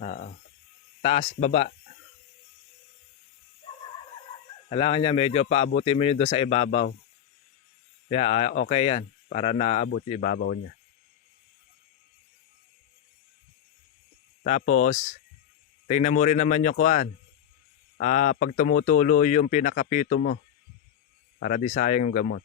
Oo. Taas, baba. Kailangan niya medyo paabutin mo yun doon sa ibabaw. Kaya okay yan. Para naabot yung ibabaw niya. Tapos, tingnan mo rin naman yung kuwan. Pag tumutulo yung pinakapito mo. Para di sayang yung gamot.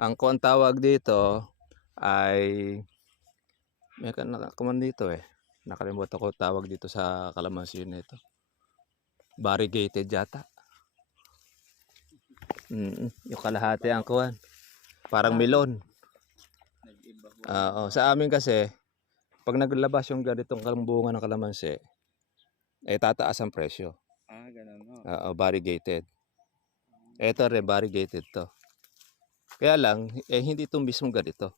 Ang kung tawag dito ay may nakakuman dito eh. Nakalimutan ko tawag dito sa kalamansi nito. Variegated yata. Yung kalahati ang kuwan. Parang melon. Sa amin kasi pag naglabas yung ganitong bunga ng kalamansi eh tataas ang presyo. Ganun. Variegated. Ito rin variegated to. Kaya lang, hindi ito mismo ganito.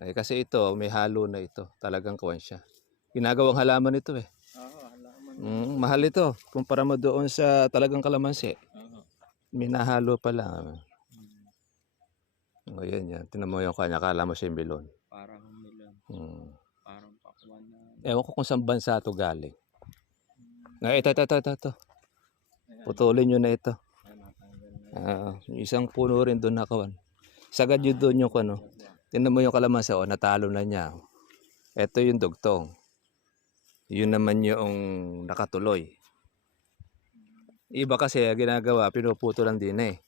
Kasi ito, may halo na ito. Talagang kuwan siya. Ginagawang halaman ito eh. Halaman. Mahal ito. Kumpara mo doon sa talagang kalamansi. Minahalo pa lang. Yan. Tinan mo yung kanya. Kala mo siya yung melon. Parang melon. Parang pakwan na. Ewan ko kung saan bansa ito galing. Ito. Putulin nyo na ito. Yung isang puno rin doon nakawan. Sagad yun doon yung ano. Tingnan mo yung kalamansi, natalo na niya. Ito yung dugtong. Yun naman yung nakatuloy. Iba kasi ginagawa, pinuputo lang din eh.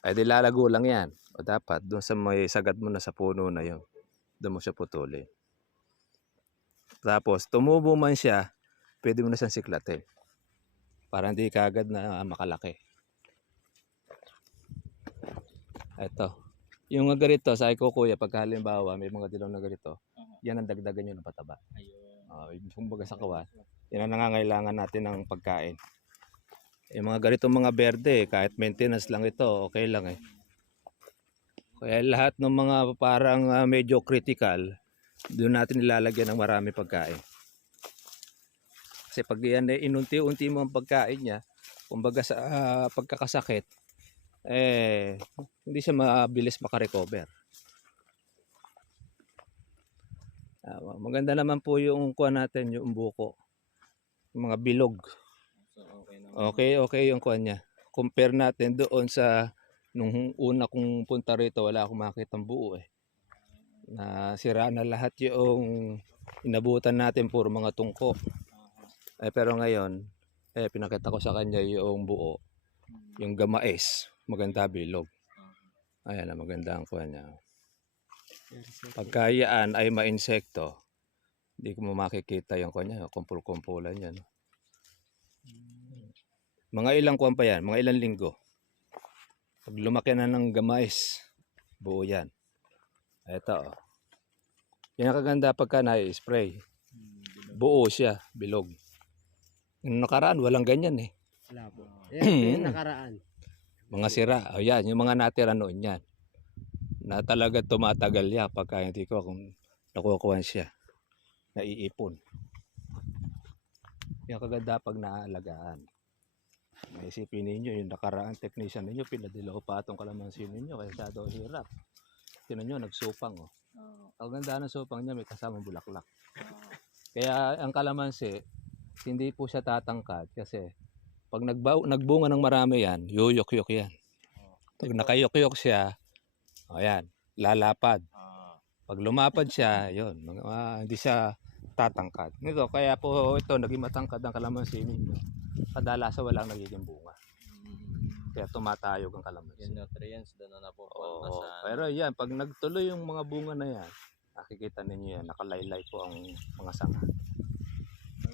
Ay di lalago lang yan. O dapat, doon sa may sagad mo na sa puno na yun. Doon mo siya putulin. Tapos, tumubo man siya, pwede mo na siyang siklatin. Para hindi kagad na makalaki. Ito. Yung mga ganito, sa ko kuya, pag halimbawa may mga dilaw na ganito, yan ang dagdagan nyo ng pataba. Kumbaga sa kawan, yan ang nangangailangan natin ng pagkain. Yung mga ganitong mga berde, kahit maintenance lang ito, okay lang eh. Kaya lahat ng mga parang medyo critical, doon natin nilalagyan ng marami pagkain. Kasi pag yan inunti-unti mo ang pagkain niya, kumbaga sa pagkakasakit, hindi siya mabilis makarecover. Maganda naman po yung kuha natin, yung buko. Yung mga bilog. Okay yung kuha niya. Compare natin doon sa nung una kong punta rito, wala akong makitang buo eh. Nasira na lahat yung inabutan natin, puro mga tungko. Pero ngayon, pinakita ko sa kanya yung buo. Yung gamais, maganda bilog. Ayan, maganda ang kuha niya. Pagkayaan ay ma-insekto, hindi ko makikita yung kanya, kumpul-kumpulan yan. Mga ilang kuwan pa yan, mga ilang linggo. Pag lumaki na ng gamais, buo yan. Ito. Yung nakaganda pagka na-spray, buo siya, bilog. Yung nakaraan, walang ganyan eh. Wala po. Yung nakaraan. Mga sira, yan, yung mga natira noon yan. Na talaga tumatagal yan pagka hindi ko kung nakukuhan siya. Naiipon. Yung kaganda pag naaalagaan. Naisipin ninyo, yung nakaraan technician ninyo, pinadilaw pa itong kalamansi ninyo, kaya siya daw hirap. Tinan nyo, nagsupang. Ang ganda ng supang niya, may kasamang bulaklak. Kaya ang kalamansi, hindi po siya tatangkad kasi pag nagbunga ng marami yan, yuyok-yok yan. Pag nakayok-yok siya, ayan, lalapad. Pag lumapad siya, yun, hindi siya tatangkad. Nito, kaya po ito, naging matangkad ang kalamansi ninyo. Kadalasan walang nagiging bunga. Kaya tumatayog ang kalamansi. Yung nutrients doon na po. Pero yan, pag nagtuloy yung mga bunga na yan, Nakikita ninyo yan, nakalaylay po ang mga sanga.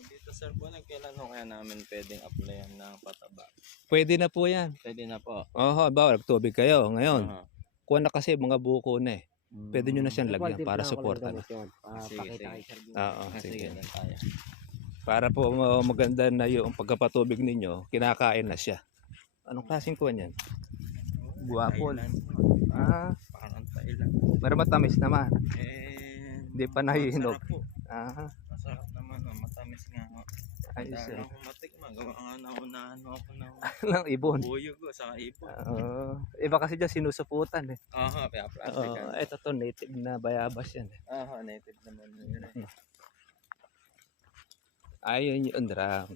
Dito sir po, kailan ho kaya namin pwedeng applyan ng pataba? Pwede na po yan. Pwede na po. Oho, ba, nagtubig kayo ngayon. Aha. Kuha na kasi mga buko na eh. Pwede nyo na siyang lagyan para Timpla ko lang suporta na. gamit yun. Sige, Pakita sige. kay Sir Gino. Oo, Sige, sige. doon tayo. Para po maganda na yung pagkapatubig ninyo, kinakain na siya. Anong klaseng kuha niyan? Guwapo. Thailand. Ah, Parang Thailand. pero matamis naman. Hindi pa nahihinog. Masarap po. Ah, Masarap naman. Oh. Matamis nga. Oh. ayos Dahil eh. ako matikman. Gawa nga naunahan ako ng Lang ibon. buyog ko sa ipon. Iba kasi dyan sinusuputan eh. Aha, kaya plastic. Ito to native na bayabas yan eh. Aha, native naman yun. Ayun yung drum.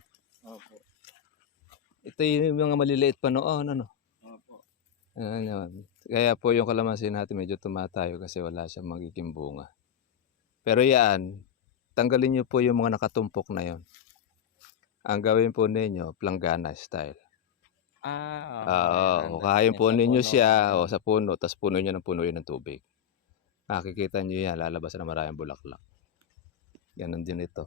Opo. Ito yung mga maliliit pa noon. Ano? Opo. Ano, kaya po yung kalamansi natin medyo tumatayo kasi wala siyang magiging bunga. Pero yan, tanggalin nyo po yung mga nakatumpok na yon. Ang gawin po ninyo, planggana style. Oo, kahayin po ninyo siya o sa puno, tapos puno nyo ng puno yun ng tubig. Makikita nyo yan, lalabas na maraming bulaklak. Ganon din ito.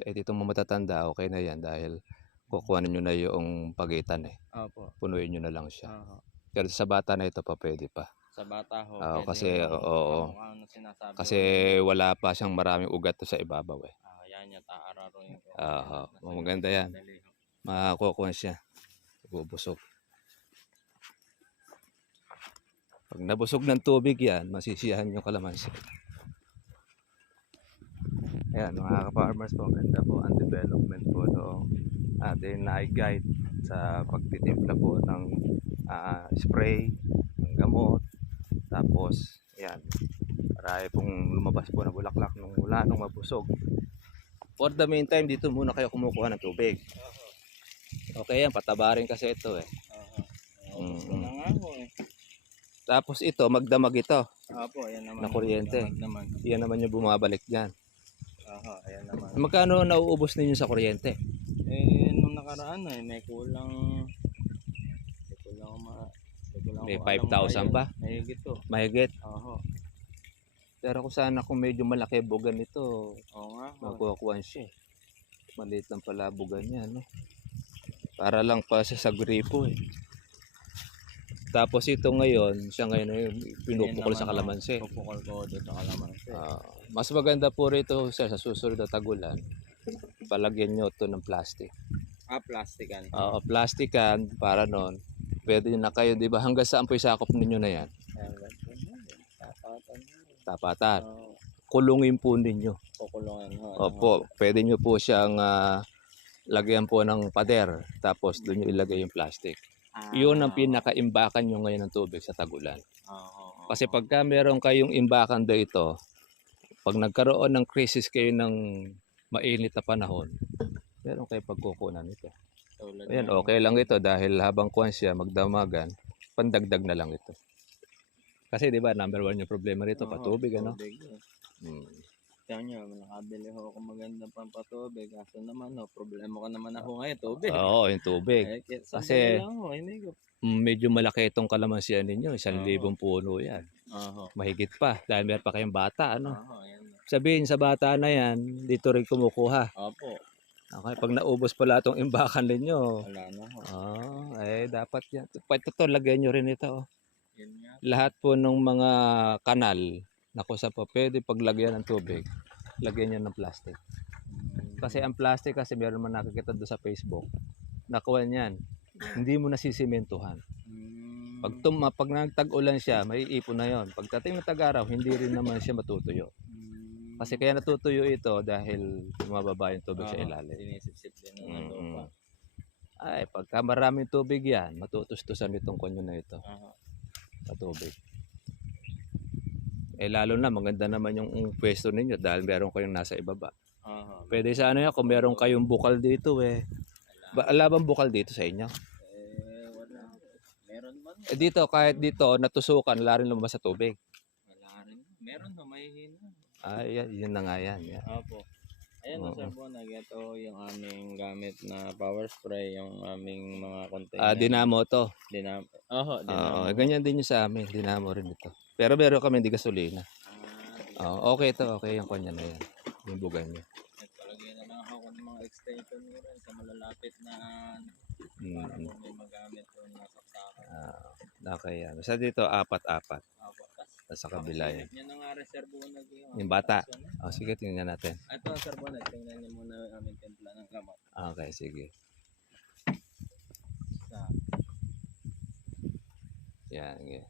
Eh, dito mo matatanda, okay na yan dahil kukuha nyo na yung pagitan eh. Opo. Punuin nyo na lang siya. Aha. Pero sa bata na ito pa pwede pa. Sa bata ho. Oo, pwede kasi, ho. oo. Kamukha ng sinasabi Kasi ho. wala pa siyang maraming ugat sa ibabaw eh. Yan yung taararoin ko. Oo, maganda yan. Madali ho. Makakuha siya. Bubusog. Pag nabusog ng tubig yan, masisiyahan yung kalamansi. Ayan, mga ka-farmers po, ganda po ang development po noong ating na-guide sa pagtitimpla po ng spray, ng gamot. Tapos, ayan, marami pong lumabas po na bulaklak nung mula nung mabusog. For the meantime, dito muna kayo kumukuha ng tubig. Okay yan, pataba rin kasi ito eh. Gusto na nga ho eh. Tapos ito, magdamag ito. Opo, ayan naman. Na kuryente. Naman. Yan naman yung bumabalik dyan. Aha, ayan naman. Magkano nauubos ninyo sa kuryente? Nung nakaraan may kulang. May 5,000 ba? May gito. Mahigit. Oho. Pero kung medyo malaki bugan nito, Oo nga. magkukuhan siya eh. Maliit lang pala bugan niya, no? Para lang pa siya sa gripo eh. Tapos ito ngayon, siya ngayon ay pinupukol sa kalamansi. Pupukol ko dito sa kalamansi. Mas maganda po rito sir, sa susunod na tagulan, palagyan nyo ito ng plastic. Plastikan. Plastikan para noon, pwede na kayo, di ba? Hanggang saan po isakop ninyo na yan? Tapatan. Kulungin po ninyo. Kukulungan ho. Opo, pwede nyo po siyang lagyan po ng pader, tapos doon nyo ilagay yung plastic. Yun ang pinaka-imbakan nyo ngayon ng tubig sa tagulan. Kasi pagka meron kayong imbakan dito, pag nagkaroon ng crisis kayo ng mainit na panahon, meron kayo pagkukunan nito. Ayan, okay lang ito dahil habang kuwan siya magdamagan, pandagdag na lang ito. Kasi di ba number 1 yung problema rito, patubig ano? Kaya nyo, nakabili ho ako magandang pampatubig. Kaso naman problema ko naman ako ngayon, tubig. Oo, yung tubig. Kasi medyo malaki itong kalamansian ninyo, 1,000 puno yan. Mahigit pa, dahil meron pa kayong bata, ano? Sabihin sa bata na yan, dito rin kumukuha. Opo. Okay, pag naubos pala itong imbakan ninyo, Wala na ho. dapat yan. Ito, lagyan nyo rin ito. Yun nga. Lahat po ng mga kanal, na kung saan po pwede paglagyan ng tubig, lagyan nyo ng plastic. Kasi ang plastic, kasi meron man nakikita doon sa Facebook, nakuha niyan, hindi mo nasisimentuhan. Pag nagtag-ulan siya, may ipon na yon. Pagdating ng tag-araw, hindi rin naman siya matutuyo. Kasi kaya natutuyo ito dahil bumababa yung tubig sa ilalim. Sinisip-sip din ng lupa. Pagka maraming tubig yan, matutustusan itong konyo na ito. Sa tubig. Lalo na, maganda naman yung pwesto ninyo dahil meron kayong nasa ibaba. Pwede sa ano yan, kung meron kayong bukal dito Wala bang bukal dito sa inyo? Wala. Meron man. Dito, kahit dito, natusukan, wala rin lumabas sa tubig. Wala rin. Meron ho, mahihina. Yun na nga yan. Opo. Ayan o, Oo. Sir Bonag, ito yung aming gamit na power spray, yung aming mga Ah, container. dinamo to. Dinamo. Oho, Oo, dinamo. ganyan din yung sa amin. Dinamo rin ito. Pero meron kami hindi gasolina. Ah, Oo, okay to. Okay yung kanya na yan. Yung bugan niya. nagpalagay na lang ako ng mga extension nyo rin sa malalapit na para Mm. kung may magamit o nasaksakan. Okay yan. Basta dito, apat-apat. Opo, Sa kabila yan. yan na nga Sir Bonag Yung bata. Oh, sige, tingnan natin. Ito Sir Bonag, tingnan niyo muna yung aming timpla ng gamot. Okay, sige. Sa Yan. Ganyan.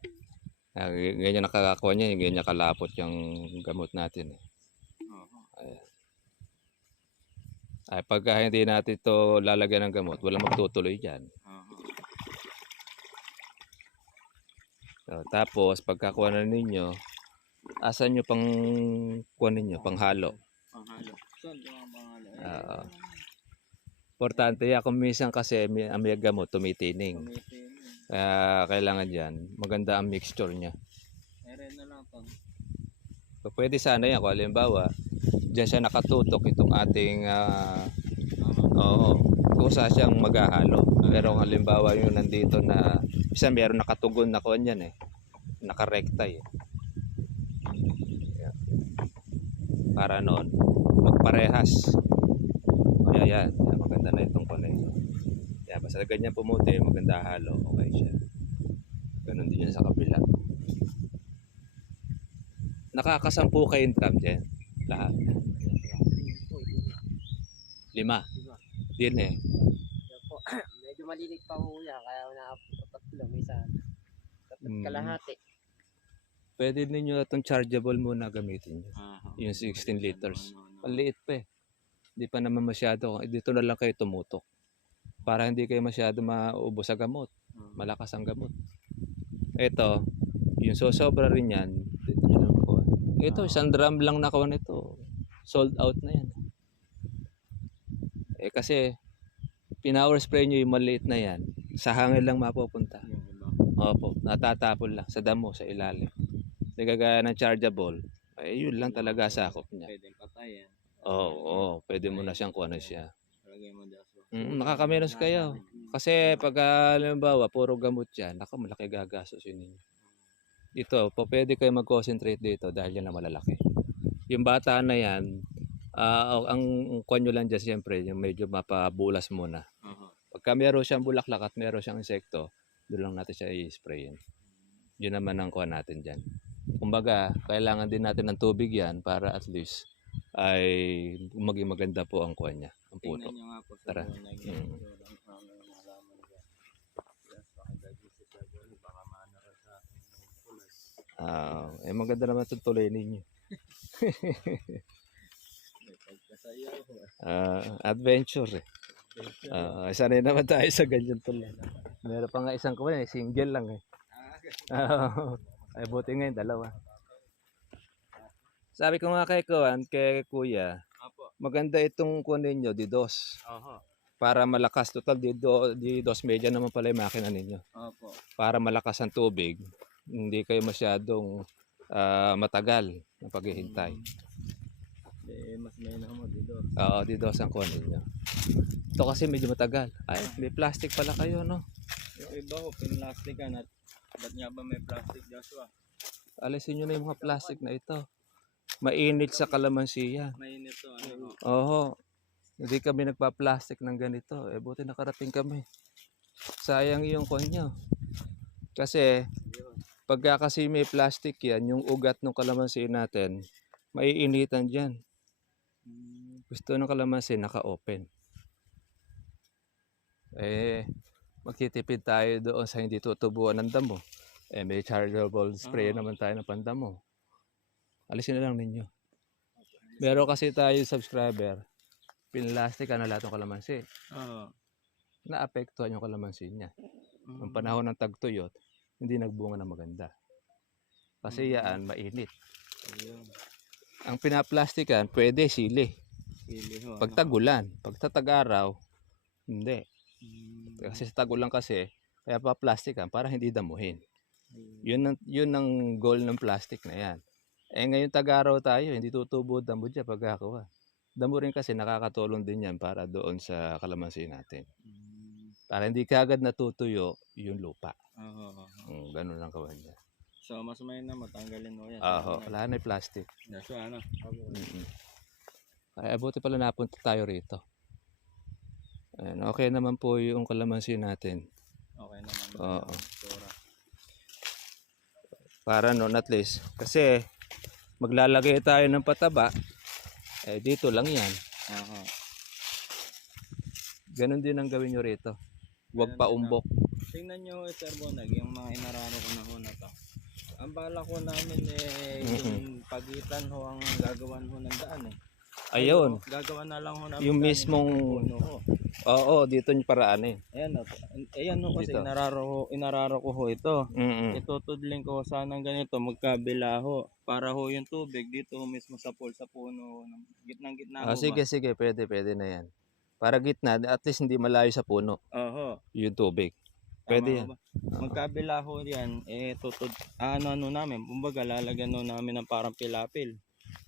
Ganyan nakakakuha niya. Ganyan kalapot yung gamot natin. Ayan. Ay, pagka hindi natin ito lalagyan ng gamot, walang magtutuloy dyan. So, tapos, pagkakuha na ninyo, asan nyo pang kuha ninyo? Panghalo. panghalo. Saan yung ang panghalo? Oo. Importante yan. Kung minsan kasi may gamot, tumitining. Tumitin. Kaya kailangan dyan, maganda ang mixture niya. Meron na lang ito. So, pwede sana yan. Kung halimbawa, dyan siya nakatutok itong ating oo, kusa siyang maghahalo. Pero kung halimbawa yung nandito na isa meron nakatugon na kuha niyan nakarekta Yan. Para noon magparehas. Kaya yan, maganda na itong kuha na ito. Yan, basta ganyan pumuti, maganda halo, okay siya. Ganun din yan sa kabila. Nakakasampu kayo income dyan? Lahat? 5? Din Po. Medyo malilit pa ho yan, kaya naabot ko 3, may isa. Kalahati. Pwede ninyo itong chargeable muna gamitin nyo. Yung 16 liters. Maliit pa Hindi pa naman masyado. Dito na lang kayo tumutok. Para hindi kayo masyado maubos sa gamot. Malakas ang gamot. Ito, yung sosobra rin yan. Dito nyo lang po. Ito, 1 drum lang nakuha nito. Sold out na yan. Kasi, pinower spray nyo yung maliit na yan. Sa hangin lang mapupunta. Opo, natatapon lang sa damo, sa ilalim. Nagagaya ng chargeable, yun lang talaga sakop niya. Pwedeng patayin. Oo, pwede mo na siyang kuha na siya. Lagay mo dyan. Nakakamenos kayo. Kasi pag halimbawa, puro gamot yan, malaki gagastusin ninyo. Ito, pwede kayo mag-concentrate dito dahil yan na malalaki. Yung bata na yan, ang kuha nyo lang dyan siyempre, yung medyo mapabulas muna. Pagka meron siyang bulaklak at meron siyang insekto, doon lang natin siya i-sprayin. Yun naman ang kuha natin dyan. Kumbaga, kailangan din natin ng tubig yan para at least ay maging maganda po ang kuha niya, ang puto. Tingnan nyo nga po sa Tara. Maganda naman itong tuloy ninyo. Adventure sanay naman tayo sa ganyan tuloy. Meron pa nga isang kuha single lang ay buti ngayon 2. Sabi ko nga kay kuya, maganda itong kuha ninyo, D2. Para malakas, total D2 media naman pala yung makina ninyo. Para malakas ang tubig, hindi kayo masyadong matagal na paghihintay. Mas may na mo dito. Oo, D2 ang kuha ninyo. Ito kasi medyo matagal. Ay, may plastic pala kayo, no? Yung iba ho, pinlastikan at ba't nga ba may plastic, Joshua? Alisin nyo na yung mga plastic na ito. Mainit sa kalamansi yan. Mainit to, ano ho? Oo. Hindi kami nagpa-plastic ng ganito. Buti nakarating kami. Sayang yung kuha nyo. Kasi, pagka kasi may plastic yan, yung ugat ng kalamansi natin, maiinitan dyan. Gusto ng kalamansi, naka-open. Magtitipid tayo doon sa hindi tutubuan ng damo. May chargeable spray naman tayo ng pandamo. Alisin na lang ninyo. Meron kasi tayo subscriber, pinlastic na lahat ng kalamansi. Naapektuhan yung kalamansi niya. Ang panahon ng tagtuyot, hindi nagbunga na maganda. Kasi yan, mainit. Ang pinaplastikan, pwede sili. Pag tagulan, pag tatag-araw, hindi. Kasi sa tagulan kasi, kaya pa plastikan para hindi damuhin. Yun ang goal ng plastic na yan. Ngayon tag-araw tayo, hindi tutubo damo dyan pagkakuha. Damo rin kasi nakakatulong din yan para doon sa kalamansi natin. Mm. Para hindi kaagad natutuyo yung lupa. Oo. Ganun lang kawan niya. So, mas may na matanggalin mo yan. Wala na yung plastic. So, ano? Mm-mm. Ay, buti pala napunta tayo rito. Ayan, okay naman po yung kalamansi natin. Okay naman. Oo. Sura. Para noon at least. Kasi maglalagay tayo ng pataba. Dito lang yan. Oo. Ganon din ang gawin nyo rito. Huwag pa umbok. Tingnan nyo, Sir Bonag, yung mga inararo ko na ho na to. Ang bala ko namin yung pagitan ho ang gagawan ho ng daan Ayun. Gagawa na lang ho namin Yung daan, mismong... puno ho. Oo, dito yung paraan eh. Ayan ho kasi Dito. inararo ko ho ito. Mm-mm. Itutudling ko sana ng ganito, magkabila ho. Para ho yung tubig dito ho mismo sa pool, sa puno, gitnang-gitna ho Sige, sige. Pwede na yan. Para gitna, at least hindi malayo sa puno. Oho. Yung tubig. Pwede yan. Ba? Magkabila ho yan, ano namin, kumbaga lalagyan ho namin ng parang pilapil.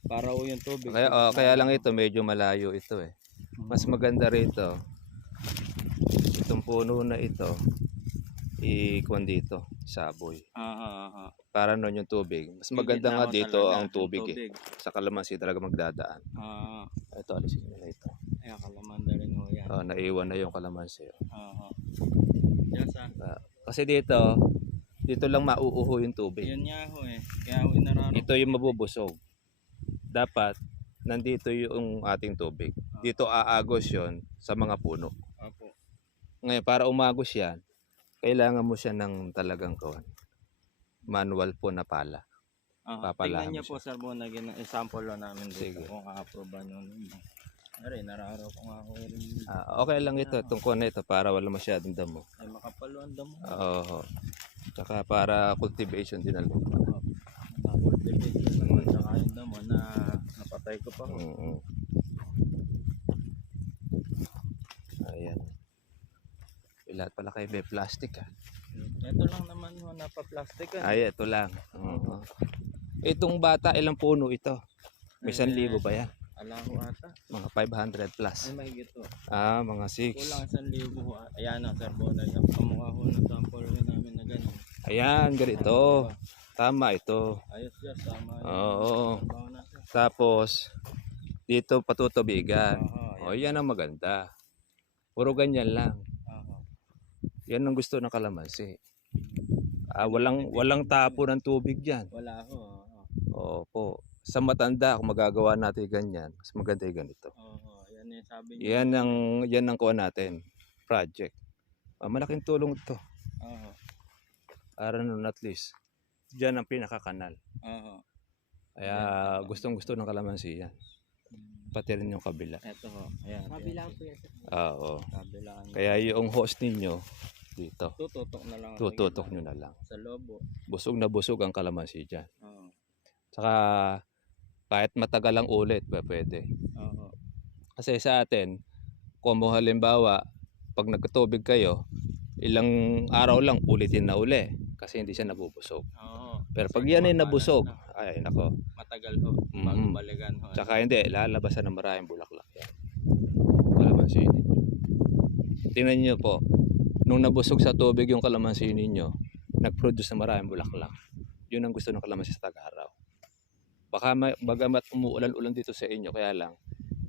Para ho yung tubig. Kaya lang ito, medyo malayo ito eh. Mas maganda rito. Itong puno na ito, ikuan dito, saboy. Para noon yung tubig. Mas maganda nga dito ang tubig eh. Sa kalamansi talaga magdadaan. Ito, alisin nyo na ito. Ay, kalamanda rin ho yan. Naiwan na yung kalamansi. Yes, Kasi dito lang mauuho yung tubig. Yun nga ho eh. Kaya ho inararo. Ito yung mabubusog. Dapat nandito yung ating tubig. Dito aagos yon sa mga puno. Opo. Ngayon, para umagos yan, kailangan mo siya ng talagang kawan. Manual po na pala. Papalahan Tingnan niyo mo po, Sir Bon, naging example lo namin dito. Sige. Kung ka-approve nyo. Nararo ko nga ako rin. Okay lang ito, tungkol na ito para wala masyadong damo. Ay, makapalo ang damo. Oo. Tsaka para cultivation din ang lupa. Cultivation naman, tsaka yung damo na napatay ko pa. Ayan. Lahat pala kayo may plastic Ito lang naman ho, napa-plastic Ay, ito lang. Itong bata, ilang puno ito? May 1,000 ba yan? Alaho ata. Mga 500 plus. Ay, mahigit to. Mga 6. Kulang 1,000 ho. Ayan na, Sir Bon, kamukha ho ng sample ho namin na gano'n. Ayan, ganito. Tama ito. Ayos yan, tama. Oo. Tapos, dito patutubigan. Yan ang maganda. Puro ganyan lang. Yan ang gusto ng kalamansi. Walang tapo ng tubig dyan. Wala ho. Opo. Sa matanda, kung magagawa natin ganyan, mas maganda yung ganito. Yan yung sabi niyo. Yan ang kuha natin. Project. Malaking tulong ito. Para nun at least. Diyan ang pinakakanal. Kaya gustong-gusto ng kalamansi yan. Pati rin yung kabila. Ito ho. Ayan. Kabilang po yan. Oo. Kabilaan. Kaya yung host ninyo dito. Tututok na lang. Tututok nyo na lang. Sa lobo. Busog na busog ang kalamansi dyan. Saka kahit matagal lang ulit, pwede. Kasi sa atin, kung halimbawa, pag nagkatubig kayo, ilang araw lang ulitin na uli. Kasi hindi siya nabubusog. Pero pag yan ay nabusog, ay nako. Matagal ho. Bago balikan ho. Tsaka hindi, lalabasan ng maraming bulaklak yan. Kalamansi ninyo. Tingnan nyo po, nung nabusog sa tubig yung kalamansi ninyo, nag-produce ng maraming bulaklak. Yun ang gusto ng kalamansi sa tag-araw. Bagamat umuulan-ulan dito sa inyo, kaya lang,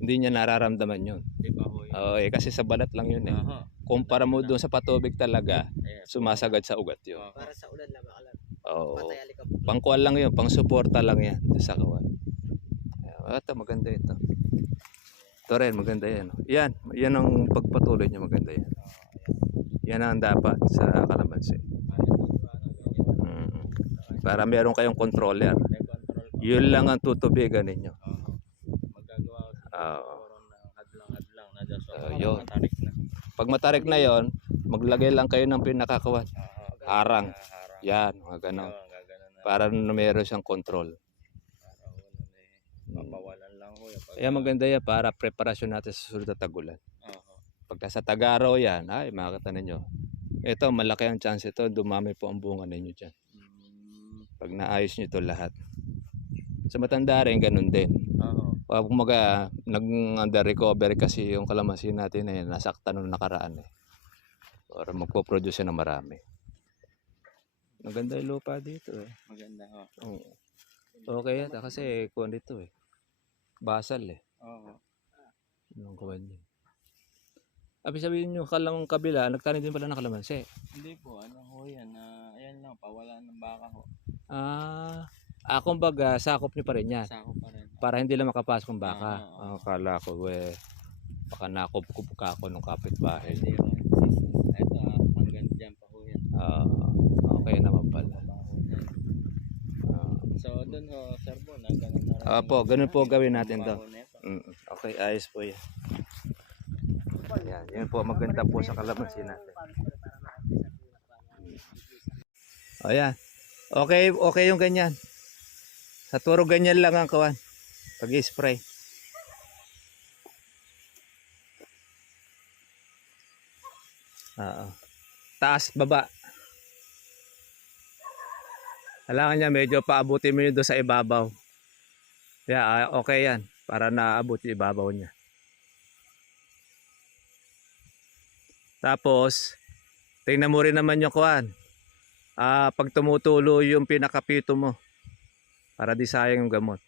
hindi niya nararamdaman yun. Diba ho yun? Kasi sa balat lang yun eh. Kumpara mo doon sa patubig talaga, sumasagad sa ugat yun. Para sa ulan lang makalat. Oo. Patay alikabok. Pangkuan lang yun, pang suporta lang yan sa kawan. Ito, maganda ito. Ito rin, maganda yan. Yan ang pagpatuloy niya, maganda yan. Yan ang dapat sa kalamansi. Para meron kayong controller. Yun lang ang tutubigan ninyo. Magagawa ko ng hadlang-hadlang na dyan. Yun. Matarik na. Pag matarik na yon, maglagay lang kayo ng pinakakawan. Harang. Yan, mga ganon. Para meron siyang control. Papawalan lang ho. Kaya maganda yan para preparasyon natin sa susunod na tagulan. Pag sa Tag-araw yan, makikita ninyo. Ito, malaki ang chance ito. Dumami po ang bunga ninyo dyan. Pag naayos nyo ito lahat. Sa matanda rin, ganun din. Kumaga, nag-under-recovery kasi yung kalamansi natin eh, nasaktan nung nakaraan eh. Para magpo-produce siya ng marami. Maganda yung lupa dito eh. Maganda ho. Oo. Okay yata kasi kuwan dito eh. Basal eh. Oo. Yung kuwan niya. Abi sabihin nyo, kalang kabila, nagtanim din pala ng kalamansi. Hindi po, ano ho yan, ayan lang, pawala ng baka ho. Kumbaga, sakop nyo pa rin yan. Sako pa rin. Para hindi lang makapasok ng baka. Oo. Akala ko, baka nakupkup ka ako ng kapitbahay. Hindi ho. Ito, hanggang dyan pa ho yan. Okay naman pala. Baho na yan. So, dun ho, Sir Bon, ganun na rin. Opo, ganun po gawin natin to. Baho na ito. Okay, ayos po yan. Yan po, maganda po sa kalamansi natin. Ayan. Okay yung ganyan. Sa turo ganyan lang ang kawan. Pag-spray. Taas, baba. Kailangan niya medyo paabutin mo yun doon sa ibabaw. Okay yan. Para naabot yung ibabaw niya. Tapos, tingnan mo rin naman yung kuwan. Pag tumutulo yung pinakapito mo. Para di sayang yung gamot.